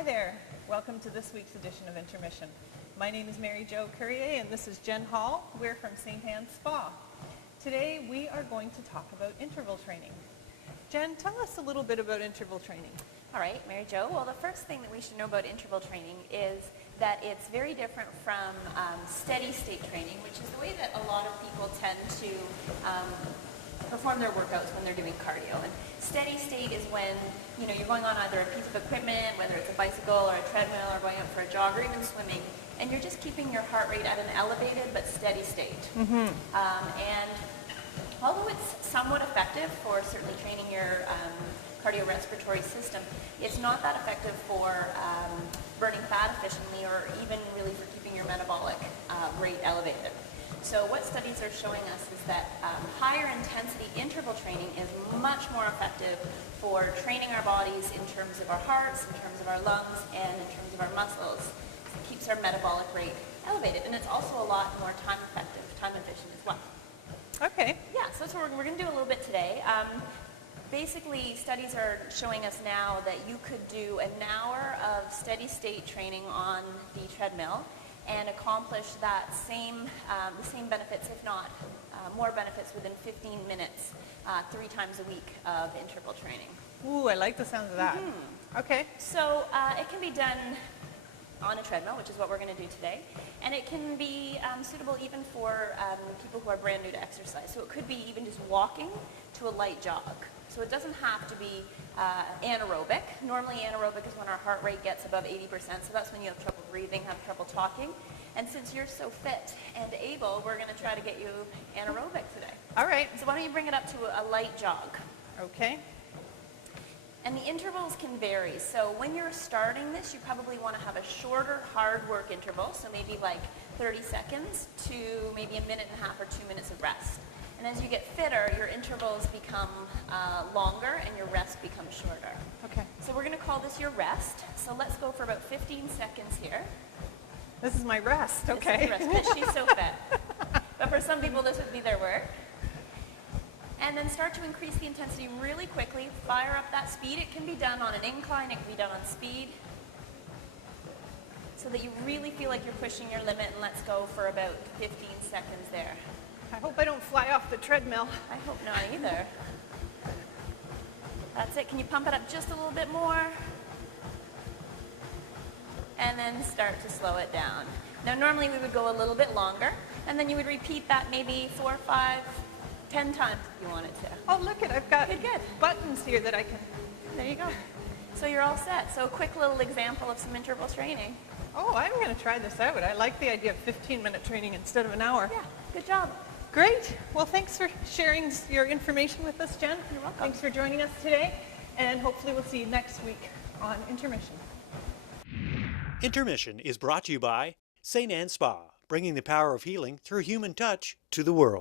Hi there. Welcome to this week's edition of Intermission. My name is Marijo and this is Jen Hall. We're from St. Anne's Spa. Today we are going to talk about interval training. Jen, tell us a little bit about interval training. All right, Marijo. Well, the first thing that we should know about interval training is that it's very different from steady state training, which is the way that a lot of people tend to perform their workouts when they're doing cardio. And steady state is when you're going on either a piece of equipment, whether it's a bicycle or a treadmill, or going out for a jog or even swimming, and you're just keeping your heart rate at an elevated but steady state. And although it's somewhat effective for certainly training your cardiorespiratory system, it's not that effective for burning fat efficiently or even really for keeping your metabolic rate elevated. So what studies are showing us is that higher intensity interval training is much more effective for training our bodies in terms of our hearts, in terms of our lungs, and in terms of our muscles. It keeps our metabolic rate elevated, and it's also a lot more time effective, time efficient as well. Okay. Yeah, so that's what we're going to do a little bit today. Basically, studies are showing us now that you could do an hour of steady state training on the treadmill and accomplish that the same benefits, if not more benefits, within 15 minutes, 3 times a week of interval training. Ooh, I like the sound of that. Okay. So it can be done on a treadmill, which is what we're going to do today, and it can be suitable even for people who are brand new to exercise. So it could be even just walking to a light jog. So it doesn't have to be anaerobic. Normally anaerobic is when our heart rate gets above 80%, so that's when you have trouble breathing, have trouble talking. And since you're so fit and able, we're going to try to get you anaerobic today. All right. So why don't you bring it up to a light jog? Okay. And the intervals can vary. So when you're starting this, you probably want to have a shorter hard work interval, so maybe like 30 seconds to maybe a minute and a half or 2 minutes of rest. And as you get fitter, your intervals become longer and your rest becomes shorter. Okay. So we're going to call this your rest. So let's go for about 15 seconds here. This is my rest. Okay. This is your rest, but she's so fit. But for some people, this would be their work. And then start to increase the intensity really quickly. Fire up that speed. It can be done on an incline. It can be done on speed. So that you really feel like you're pushing your limit. And let's go for about 15 seconds there. I hope I don't fly off the treadmill. I hope not either. That's it. Can you pump it up just a little bit more? And then start to slow it down. Now normally we would go a little bit longer, and then you would repeat that maybe 4, 5, 10 times if you wanted to. Oh, look it, I've got Good. buttons here that I can... There you go. So you're all set. So a quick little example of some interval training. Oh, I'm going to try this out. I like the idea of 15-minute training instead of an hour. Yeah, good job. Great. Well, thanks for sharing your information with us, Jen. You're welcome. Thanks for joining us today, and hopefully we'll see you next week on Intermission. Intermission is brought to you by St. Anne's Spa, bringing the power of healing through human touch to the world.